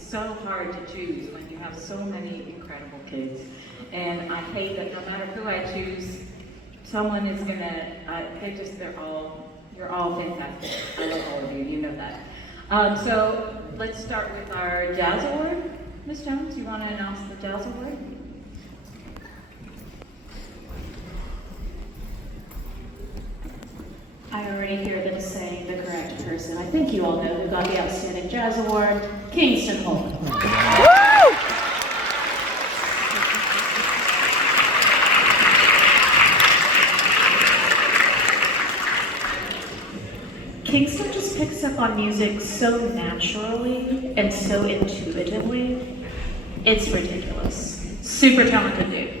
it's so hard to choose when you have so many incredible kids. And I hate that no matter who I choose, someone is gonna, you're all fantastic. I love all of you, you know that. So let's start with our Jazz Award. Ms. Jones, you wanna announce the Jazz Award? I already hear them saying the correct person. I think you all know who got the Outstanding Jazz Award, Kingston Holman. Kingston just picks up on music so naturally and so intuitively. It's ridiculous. Super talented dude.